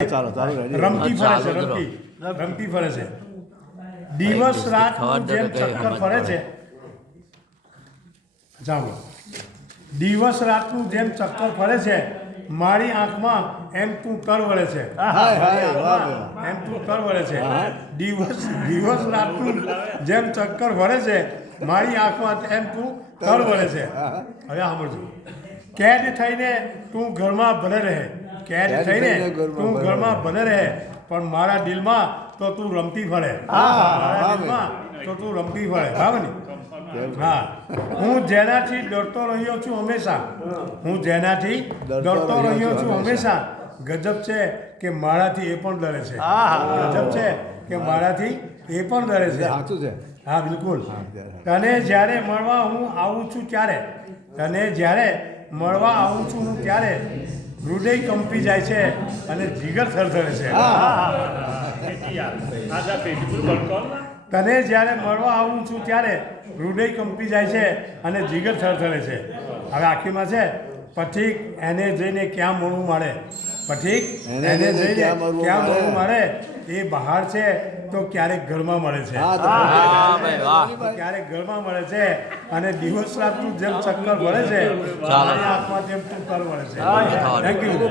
ચાલો ચાલો રમતી ફરે છે રમતી ફરે છે દિવસ રાત જેમ ચક્કર ફરે છે જાઓ દિવસ રાતનું જેમ ચક્કર ફરે છે મારી આંખમાં એમ તું કર વળે છે એમ તું કર વળે છે દિવસ રાતનું જેમ ચક્કર ફરે છે મારી આંખમાં એમ તું કર વળે છે હવે સાંભળજો કેદ થઈને તું ઘરમાં ભલે રહે કેદ થઈને તું ઘરમાં ભલે રહે પણ મારા દિલમાં તો તું રમતી ફરે મારા દિલમાં તો તું રમતી ફરે બરાબર ને હા હું જેનાથી ડરતો રહ્યો છું હંમેશા હું જેનાથી ડરતો રહ્યો છું હંમેશા ગજબ છે કે મારાથી એ પણ ડરે છે ગજબ છે કે મારાથી એ પણ ડરે છે સાચું છે હા બિલકુલ તને જ્યારે મળવા હું આવું છું ત્યારે તને જ્યારે મળવા આવું છું હું ત્યારે હૃદય કંપી જાય છે અને જીગર થરથરે છે તને જ્યારે મળવા આવું છું ત્યારે હૃદય કંપી જાય છે અને જીગર થરથરે છે હવે આખીમાં છે પથિક એને જઈને ક્યાં મળવું મારે પથિક એને જઈને ક્યાં મળવું મારે એ બહાર છે તો ક્યારેક ઘરમાં મળે છે ક્યારેક ઘરમાં મળે છે અને દિવસ રાતનું જેમ ચક્કર વળે છે આંખમાં જેમ તું કર વળે છે થેન્ક યુ